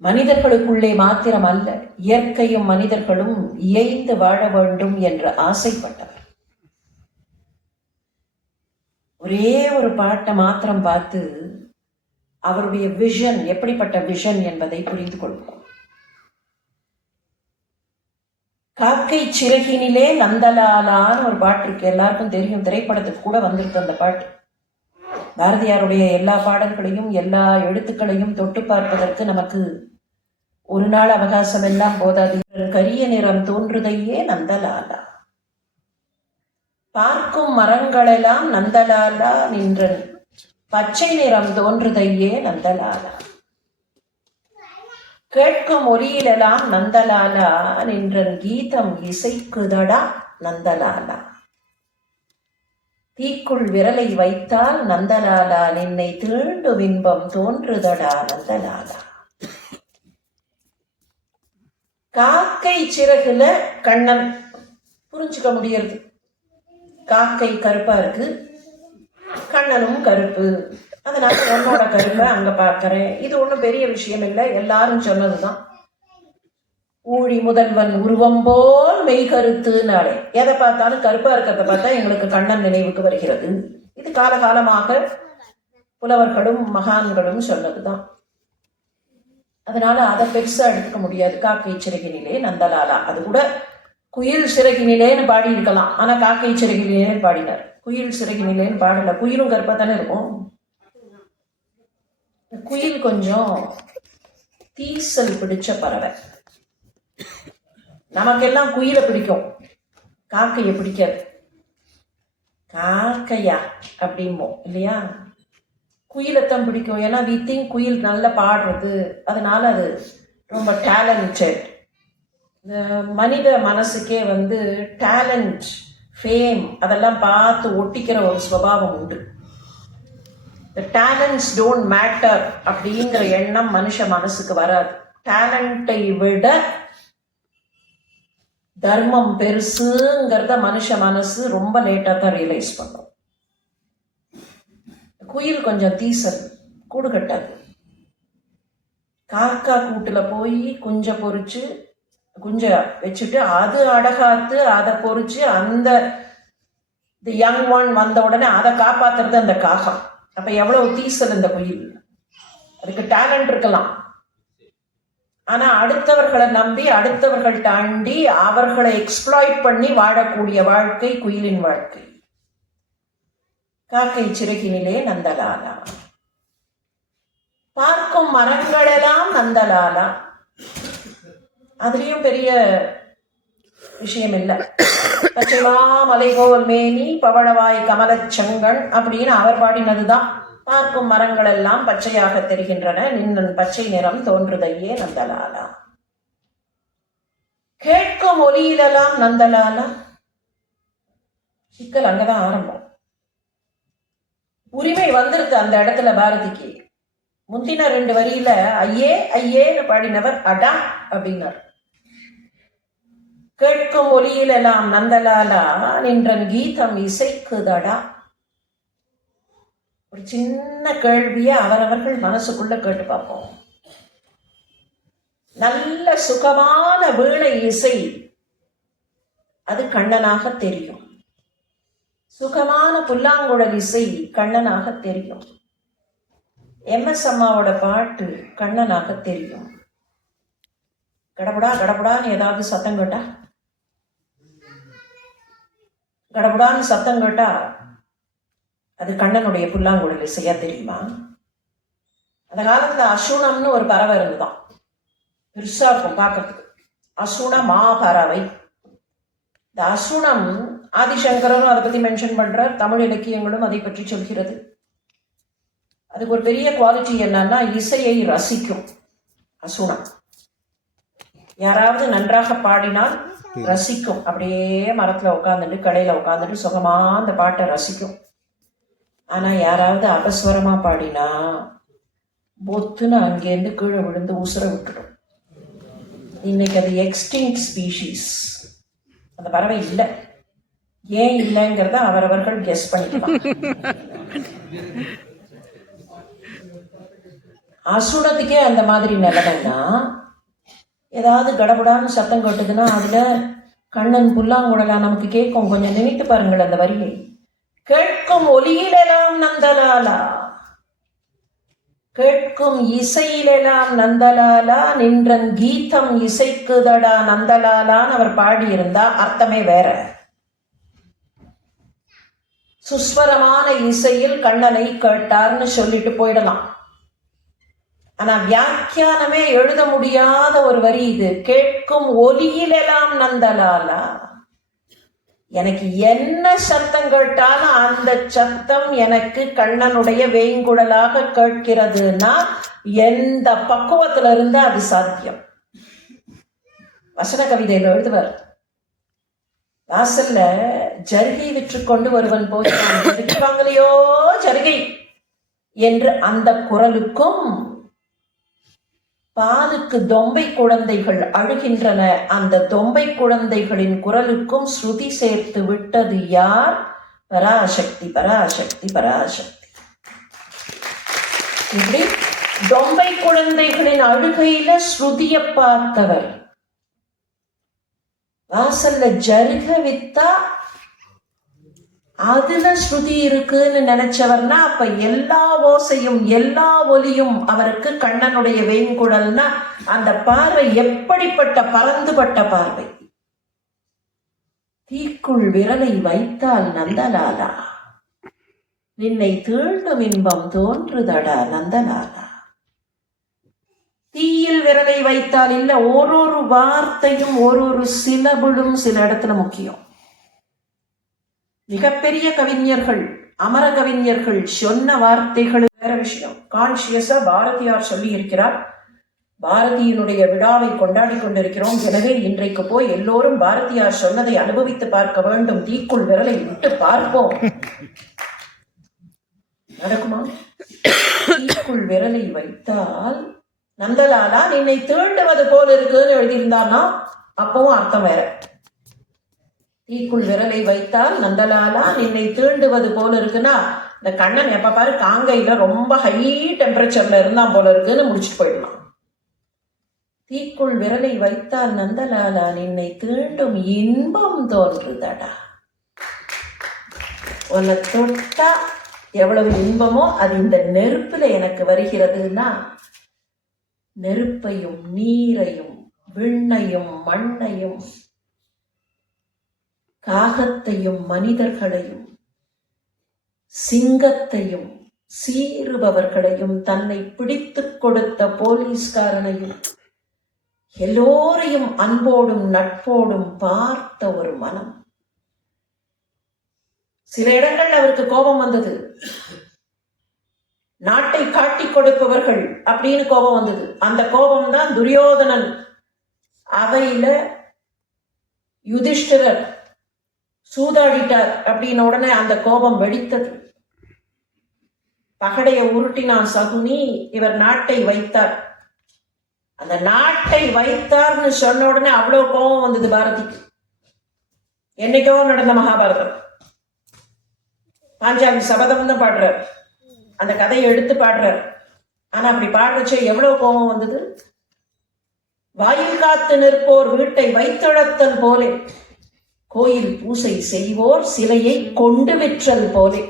மனிதர்களுக்குள்ளே மாத்திரம் அல்ல, இயற்கையும் மனிதர்களும் இயைந்து வாழ வேண்டும் என்று ஆசைப்பட்டவர். ஒரே ஒரு பாட்டை மாத்திரம் பார்த்து அவருடைய விஷன் எப்படிப்பட்ட விஷன் என்பதை புரிந்து கொள்வோம். காக்கை சிறகினிலே நந்தலாலான்னு ஒரு பாட்டு இருக்கு, எல்லாருக்கும் தெரியும், திரைப்படத்துக்கு கூட வந்திருக்கு அந்த பாட்டு. பாரதியாருடைய எல்லா பாடல்களையும் எல்லா எழுத்துக்களையும் தொட்டு பார்ப்பதற்கு நமக்கு ஒரு நாள் அவகாசம் எல்லாம் போதாது. கரிய நிறம் தோன்றுதையே நந்தலாலா, பார்க்கும் மரங்களெல்லாம் நந்தலாலா நின்றன், பச்சை நிறம் தோன்றுதையே நந்தலாலா, கேட்கும் ஒலியிலெல்லாம் நந்தலாலா நின்றன், கீதம் இசைக்குதடா நந்தலாலா, தீக்குள் விரலை வைத்தால் நந்தலாலா, நின்னை தீண்டு பின்பம் தோன்றுதடா நந்தலாலா. காக்கை சிறகுல கண்ணன் புரிஞ்சுக்க முடியறது. காக்கை கருப்பா இருக்கு, கண்ணனும் கருப்பு, அதனால என்னோட கருப்பை அங்க பார்க்கிறேன். இது ஒண்ணும் பெரிய விஷயம் இல்லை, எல்லாரும் சொன்னதுதான். ஊழி முதல்வன் உருவம் போல் மெய் கருத்துனாலே எதை பார்த்தாலும் கருப்பா இருக்கிறத பார்த்தா எங்களுக்கு கண்ணன் நினைவுக்கு வருகிறது. இது காலகாலமாக புலவர்களும் மகான்களும் சொன்னதுதான். அதனால அதை பெருசா எடுத்துக்க முடியாது. காக்கை சிறகினிலே நந்தலாலா, அது கூட குயில் சிறகினிலேன்னு பாடி இருக்கலாம், ஆனா காக்கை சிறகினிலேன்னு பாடினார். குயில் சிறகினிலேன்னு பாடல. குயிலும் கருப்பா தானே இருக்கும். குயில் கொஞ்சம் தீசல் பிடிச்ச பறவை. நமக்கெல்லாம் குயிலை பிடிக்கும், காக்கையை பிடிக்காது. காக்கையா அப்படிம்போம் இல்லையா, குயிலைத்தான் பிடிக்கும். ஏன்னா வி திங்க் குயில் நல்லா பாடுறது, அதனால அது ரொம்ப டேலண்டட். இந்த மனித மனசுக்கே டேலண்ட், ஃபேம் அதெல்லாம் பார்த்து ஒட்டிக்கிற ஒரு சுபாவம் உண்டு. The talents don't matter அப்படிங்கிற எண்ணம் மனுஷ மனசுக்கு வராது. டேலண்டை விட தர்மம் பெருசுங்கிறத மனுஷ மனசு ரொம்ப லேட்டா தான் ரியலைஸ் பண்ணும். குயில் கொஞ்சம் தீசல், கூடு கட்டாது. காக்கா கூட்டுல போய் குஞ்ச பொறிச்சு குஞ்ச வச்சுட்டு அது அடகாத்து அதை பொறிச்சு அந்த யங் ஒன் வந்த உடனே அதை காப்பாத்துறது அந்த காகம். அப்ப எவ்வளவு தீசல் இந்த குயில். அதுக்கு டேலண்ட் இருக்கலாம், ஆனா அடுத்தவர்களை நம்பி அடுத்தவர்கள் தாண்டி அவர்களை எக்ஸ்ப்ளாய்ட் பண்ணி வாழக்கூடிய வாழ்க்கை குயிலின் வாழ்க்கை. காக்கை சிறகினிலே நந்தலாலா, பார்க்கும் மரங்களெல்லாம் நந்தலாலா. அதுலயும் பெரிய விஷயம் இல்லை. பச்சைமா மலைகோல் மேனி பவளவாய் கமலச்சங்கன் அப்படின்னு அவர் பாடினதுதான். பார்க்கும் மரங்கள் எல்லாம் பச்சையாக தெரிகின்றன, நின்னன் பச்சை நிறம் தோன்றுதையே நந்தலாலா, கேட்கும் ஒலியிலெல்லாம் நந்தலாலா. சிக்கல் அங்கதான் ஆரம்பம். உரிமை வந்திருக்கு அந்த இடத்துல பாரதிக்கு. முந்தின 2 வரியில ஐயே ஐயேன்னு பாடினவர் அடா அப்படின்னார். கேட்கும் ஒலியிலெல்லாம் நந்தலாலா நின்றன், கீதம் இசைக்குதடா. ஒரு சின்ன கேள்விய அவரவர்கள் மனசுக்குள்ள கேட்டு பார்ப்போம். நல்ல சுகமான வீணை இசை அது கண்ணனாக தெரியும். சுகமான புல்லாங்குழல் இசை கண்ணனாக தெரியும். MS அம்மாவோட பாட்டு கண்ணனாக தெரியும். கடபுடா கடபுடான்னு ஏதாவது சத்தம் கேட்டா, கடபுடான்னு சத்தம் கேட்டா அது கண்ணனுடைய புல்லாங்குழல் இசையா தெரியுமா? அந்த காலத்துல அசுணம்னு ஒரு பறவை இருந்துதான், பெருசா இருக்கும் பார்க்கறதுக்கு. அசுண மாபறவை. இந்த அசுணம் ஆதிசங்கரனும் அதை பத்தி மென்ஷன் பண்றார், தமிழ் இலக்கியங்களும் அதை பற்றி சொல்கிறது. அதுக்கு ஒரு பெரிய குவாலிட்டி என்னன்னா, இசையை ரசிக்கும் அசுணம். யாராவது நன்றாக பாடினால் ரசிக்கும். அப்படியே மரத்துல உட்காந்துட்டு கடையில உட்காந்துட்டு சுகமா அந்த பாட்டை ரசிக்கும். ஆனா யாராவது அபஸ்வரமா பாடினா பொத்துன்னு அங்கேருந்து கீழே விழுந்து உசுர விட்டுடும். இன்னைக்கு அது எக்ஸ்டிங்க்ட் ஸ்பீஷீஸ். அந்த பறவை இல்லை. ஏன் இல்லைங்கிறத அவரவர்கள் கெஸ் பண்ணிக்கலாம். அசுரத்துக்கே அந்த மாதிரி நிலைமைன்னா ஏதாவது கடபடான்னு சத்தம் கேட்டுதுன்னா அதுல கண்ணன் புல்லாங்குழலா நமக்கு கேட்கும். கொஞ்சம் நினைத்து பாருங்கள் அந்த வரியை. கேட்கும் ஒலியிலெல்லாம் நந்தலாலா, கேட்கும் இசையிலெல்லாம் நந்தலாலா, நின்றன் கீதம் இசைக்குதடா நந்தலாலான்னு அவர் பாடியிருந்தா அர்த்தமே வேற. சுஸ்வரமான இசையில் கண்ணனை கேட்டார்னு சொல்லிட்டு போயிடலாம். ஆனா வியாக்கியானமே எழுத முடியாத ஒரு வரி இது. கேட்கும் ஒலியிலெல்லாம் நந்தலாலா, எனக்கு என்ன சத்தம் கேட்டாலும் அந்த சத்தம் எனக்கு கண்ணனுடைய வேங்குழலாக கேட்கிறதுனா எந்த பக்குவத்துல இருந்தா அது சாத்தியம். வசன கவிதையில் எழுதுவார், வாசல்ல ஜருகை விற்று கொண்டு ஒருவன் போய் வாங்கலையோ ஜருகை என்று அந்த குரலுக்கும் பாலுக்கு தொம்பை குழந்தைகள் அழுகின்றன அந்த தொம்பை குழந்தைகளின் குரலுக்கும் ஸ்ருதி சேர்த்து விட்டது யார்? பராசக்தி, பராசக்தி, பராசக்தி. இப்படி தொம்பை குழந்தைகளின் அழுகையில ஸ்ருதிய பார்த்தவர். வாசல்ல ஜருக வித்தா அதுல ஸ்ருதி இருக்குன்னு நினைச்சவர்னா அப்ப எல்லா ஓசையும் எல்லா ஒலியும் அவருக்கு கண்ணனுடைய வேங்குழல்னா அந்த பார்வை எப்படிப்பட்ட பறந்துபட்ட பார்வை. தீக்குள் விரலை வைத்தால் நந்தலாலா, நின்னை தீண்டும் இன்பம் தோன்றுதடா நந்தலாலா. தீயில் விரலை வைத்தால் இல்ல, ஒரு வார்த்தையும் ஒரு சிலபிளும் சில இடத்துல முக்கியம். மிகப்பெரிய கவிஞர்கள், அமர கவிஞர்கள் சொன்ன வார்த்தைகள் வேற விஷயம். கான்சியஸா பாரதியார் சொல்லி இருக்கிறார். பாரதியினுடைய விழாவை கொண்டாடி கொண்டிருக்கிறோம். எனவே இன்றைக்கு போய் எல்லோரும் பாரதியார் சொன்னதை அனுபவித்து பார்க்க வேண்டும். தீக்குள் விரலை விட்டு பார்ப்போம். நடக்குமா? தீக்குள் விரலை வைத்தால் நந்தலாலா நின்னை தீண்டுவது போல இருக்குன்னு எழுதியிருந்தான்னா அப்பவும் அர்த்தம் வேற. தீக்குள் விரலை வைத்தால் நந்தலாலா நின்னை தீண்டுவது போல இருக்குன்னா இந்த கண்ணன் எப்ப பாரு காங்கையில ரொம்ப ஹை டெம்பரேச்சர்ல இருந்தான் போல இருக்குன்னு முடிச்சுட்டு போயிடலாம். தீக்குள் விரலை வைத்தால் நந்தலாலா நின்னை தீண்டும் இன்பம் தோன்றுதடா. உன்னை தொட்டா எவ்வளவு இன்பமோ அது இந்த நெருப்புல எனக்கு வருகிறதுன்னா நெருப்பையும் நீரையும் விண்ணையும் மண்ணையும் காகத்தையும் மனிதர்களையும் சிங்கத்தையும் சீறுபவர்களையும் தன்னை பிடித்து கொடுத்த போலீஸ்காரனையும் எல்லோரையும் அன்போடும் நட்போடும் பார்த்த ஒரு மனம். சில இடங்கள் அவருக்கு கோபம் வந்தது. நாட்டை காட்டி கொடுப்பவர்கள் அப்படின்னு கோபம் வந்தது. அந்த கோபம் தான் துரியோதனன் அவையில யுதிஷ்டிரர் சூதாடிட்டார் அப்படின்னு உடனே அந்த கோபம் வெடித்தது. பகடைய உருட்டினான் சகுனி, இவர் நாட்டை வைத்தார். அந்த நாட்டை வைத்தார்னு சொன்ன உடனே அவ்வளவு கோபம் வந்தது பாரதிக்கு. என்னைக்கோ நடந்த மகாபாரதம். பாஞ்சாலி சபதம் தான் பாடுறார், அந்த கதையை எடுத்து பாடுறார். ஆனா அப்படி பாடுறச்சே எவ்வளவு கோபம் வந்தது. வாயில் காத்து நிற்போர் வீட்டை வைத்திழத்தல் போலே, கோயில் பூசை செய்வோர் சிலையை கொண்டு விற்றல் போலே.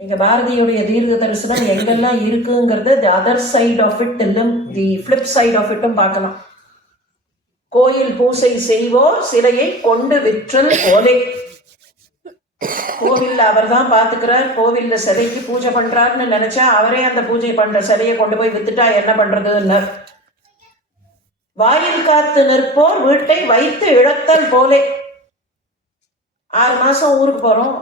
நீங்க பாரதியுடைய தீர்க்க தரிசனம் எங்கெல்லாம் இருக்குங்கிறது the other side of it இல்லம் தி ஃபிளிப் சைட் ஆஃப் இட்டும் பார்க்கலாம். கோயில் பூசை செய்வோர் சிலையை கொண்டு விற்றல் போலே. கோவில்ல அவர் தான் பாத்துக்கிறார். கோவில்ல சிலைக்கு பூஜை பண்றாருன்னு நினைச்சா அவரே அந்த பூஜை பண்ற சிலையை கொண்டு போய் வித்துட்டா என்ன பண்றதுன்னு. வாயில் காத்து நிற்போர் வீட்டை வைத்து இழத்தல் போலே. 6 மாசம் ஊருக்கு போறோம்,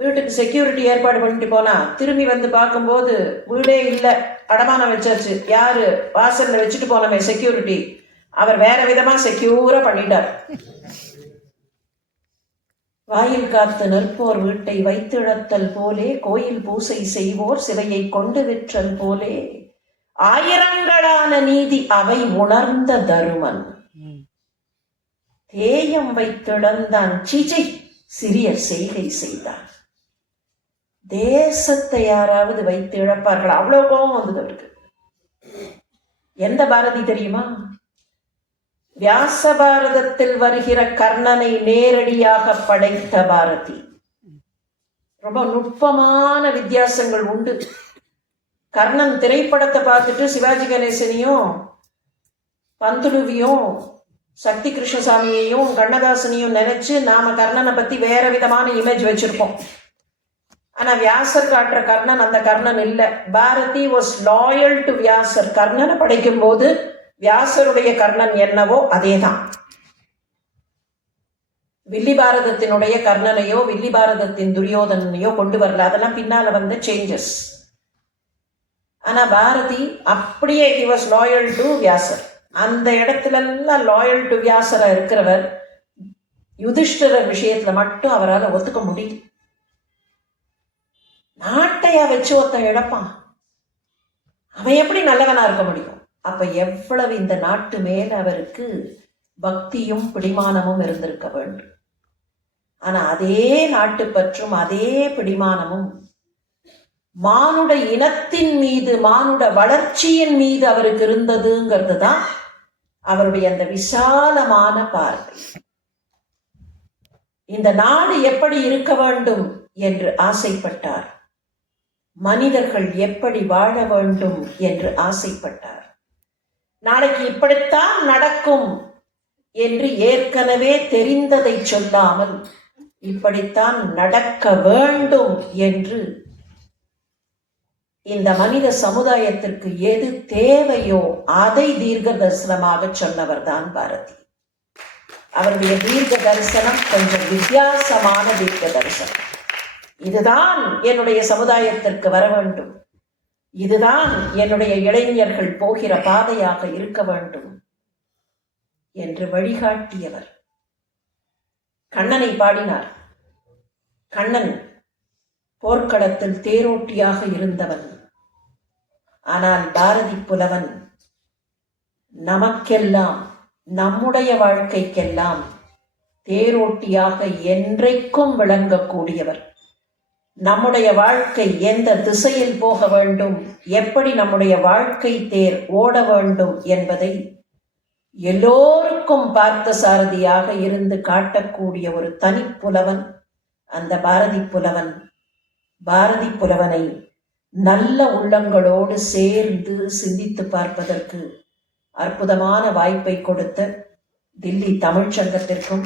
வீட்டுக்கு செக்யூரிட்டி ஏற்பாடு பண்ணிட்டு போனா திரும்பி வந்து பார்க்கும்போது வீடே இல்லை, அடமானம் வச்சாச்சு. யாரு? வாசல்ல வச்சுட்டு போனமே செக்யூரிட்டி, அவர் வேற விதமா செக்யூரா பண்ணிட்டார். வாயில் காத்து நிற்போர் வீட்டை வைத்திழத்தல் போலே, கோயில் பூசை செய்வோர் சிலையை கொண்டு விற்றல் போலே, ஆயிரங்களான நீதி அவை உணர்ந்த தருமன் தேயம் வைத்திழந்தான் சிஜை சிறியர் செய்கை செய்தான். தேசத்தை யாராவது வைத்து இழப்பார்கள்? அவ்வளவு கோபம் வந்தது அவருக்கு. எந்த பாரதி தெரியுமா? வியாச பாரதத்தில் வருகிற கர்ணனை நேரடியாக படைத்த பாரதி. ரொம்ப நுட்பமான வித்தியாசங்கள் உண்டு. கர்ணன் திரைப்படத்தை பார்த்துட்டு சிவாஜி கணேசனையும் பந்துலுவியும் சக்தி கிருஷ்ணசாமியையும் கண்ணதாசனையும் நினைச்சு நாம கர்ணனை பத்தி வேற விதமான இமேஜ் வச்சிருப்போம். ஆனா வியாசர் காட்டுற கர்ணன் அந்த கர்ணன் இல்லை. பாரதி வாஸ் லாயல் டு வியாசர். கர்ணனை படைக்கும் போது வியாசருடைய கர்ணன் என்னவோ அதேதான். வில்லி பாரதத்தினுடைய கர்ணனையோ வில்லி பாரதத்தின் துரியோதனையோ கொண்டு வரல. அதெல்லாம் பின்னால வந்த சேஞ்சஸ். ஆனா பாரதி அப்படியே ஹி வாஸ் லாயல் டு வியாசர். அந்த இடத்துல எல்லாம் லாயல் டு வியாசரா இருக்கிறவர் யுதிஷ்டிரர் விஷயத்துல மட்டும் அவரால் ஒத்துக்க முடியும். நாட்டையா வச்சு ஒருத்தன் இழப்பான், அவன் எப்படி நல்லவனா இருக்க முடியும்? அப்ப எவ்வளவு இந்த நாட்டு மேல அவருக்கு பக்தியும் பிடிமானமும் இருந்திருக்க வேண்டும். ஆனா அதே நாட்டு பற்றும் அதே பிடிமானமும் மானுட இனத்தின் மீது மானுட வளர்ச்சியின் மீது அவருக்கு இருந்ததுங்கிறது தான் அவருடைய அந்த விசாலமான பார்வை. இந்த நாடு எப்படி இருக்க வேண்டும் என்று ஆசைப்பட்டார். மனிதர்கள் எப்படி வாழ வேண்டும் என்று ஆசைப்பட்டார். நாளைக்கு இப்படித்தான் நடக்கும் என்று ஏற்கனவே தெரிந்ததை சொல்லாமல் இப்படித்தான் நடக்க வேண்டும் என்று இந்த மனித சமுதாயத்திற்கு எது தேவையோ அதை தீர்க்க தரிசனமாக சொன்னவர் தான் பாரதி. அவருடைய தீர்க்க தரிசனம் கொஞ்சம் வித்தியாசமான தீர்க்க தரிசனம். இதுதான் என்னுடைய சமுதாயத்திற்கு வர வேண்டும், இதுதான் என்னுடைய இளைஞர்கள் போகிற பாதையாக இருக்க வேண்டும் என்று வழிகாட்டியவர். கண்ணனை பாடினார். கண்ணன் போர்க்களத்தில் தேரோட்டியாக இருந்தவன். ஆனால் பாரதி புலவன் நமக்கெல்லாம் நம்முடைய வாழ்க்கைக்கெல்லாம் தேரோட்டியாக என்றைக்கும் விளங்கக்கூடியவர். நம்முடைய வாழ்க்கை எந்த திசையில் போக வேண்டும், எப்படி நம்முடைய வாழ்க்கை தேர் ஓட வேண்டும் என்பதை எல்லோருக்கும் பார்த்த சாரதியாக இருந்து காட்டக்கூடிய ஒரு தனிப்புலவன் அந்த பாரதி புலவன். பாரதி புலவனை நல்ல உள்ளங்களோடு சேர்ந்து சிந்தித்து பார்ப்பதற்கு அற்புதமான வாய்ப்பை கொடுத்த தில்லி தமிழ்ச்சங்கத்திற்கும்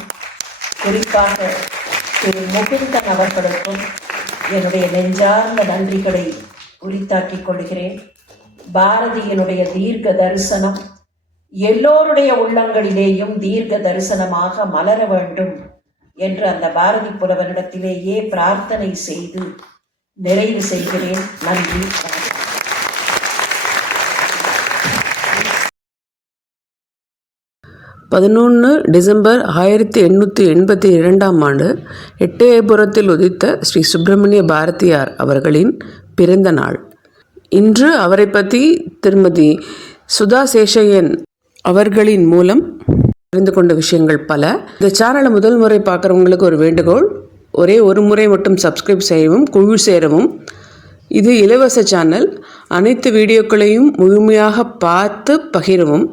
குறிப்பாக திரு முகுந்தன் அவர்களுக்கும் என்னுடைய நெஞ்சார்ந்த நன்றிகளை உரித்தாக்கிக் கொள்கிறேன். பாரதியினுடைய தீர்க்க தரிசனம் எல்லோருடைய உள்ளங்களிலேயும் தீர்க்க தரிசனமாக மலர வேண்டும் என்று அந்த பாரதி புலவனிடத்திலேயே பிரார்த்தனை செய்து நிறைவு செய்கிறேன். நன்றி. 11 டிசம்பர் 1882 எட்டயபுரத்தில் உதித்த ஸ்ரீ சுப்பிரமணிய பாரதியார் அவர்களின் பிறந்த நாள். இன்று அவரை பற்றி திருமதி சுதா சேஷையன் அவர்களின் மூலம் அறிந்து கொண்ட விஷயங்கள் பல. இந்த சேனலை முதல் முறை பார்க்குறவங்களுக்கு ஒரு வேண்டுகோள், ஒரே ஒரு முறை மட்டும் சப்ஸ்கிரைப் செய்யவும், குழு சேரவும். இது இலவச சேனல். அனைத்து வீடியோக்களையும் முழுமையாக பார்த்து பகிரவும்.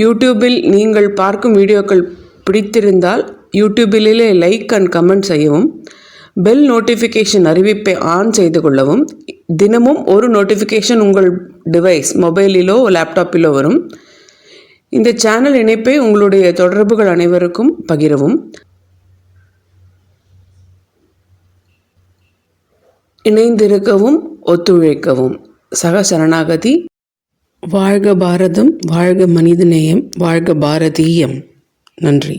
யூடியூபில் நீங்கள் பார்க்கும் வீடியோக்கள் பிடித்திருந்தால் யூடியூபிலே லைக் அண்ட் கமெண்ட் செய்யவும். பெல் நோட்டிஃபிகேஷன் அறிவிப்பை ஆன் செய்து கொள்ளவும். தினமும் ஒரு நோட்டிஃபிகேஷன் உங்கள் டிவைஸ் மொபைலிலோ லேப்டாப்பிலோ வரும். இந்த சேனல் இணைப்பை உங்களுடைய தொடர்புகள் அனைவருக்கும் பகிரவும். இணைந்திருக்கவும் ஒத்துழைக்கவும். சக சரணாகதி. வாழ்க பாரதம், வாழ்க மனிதநேயம், வாழ்க பாரதீயம். நன்றி.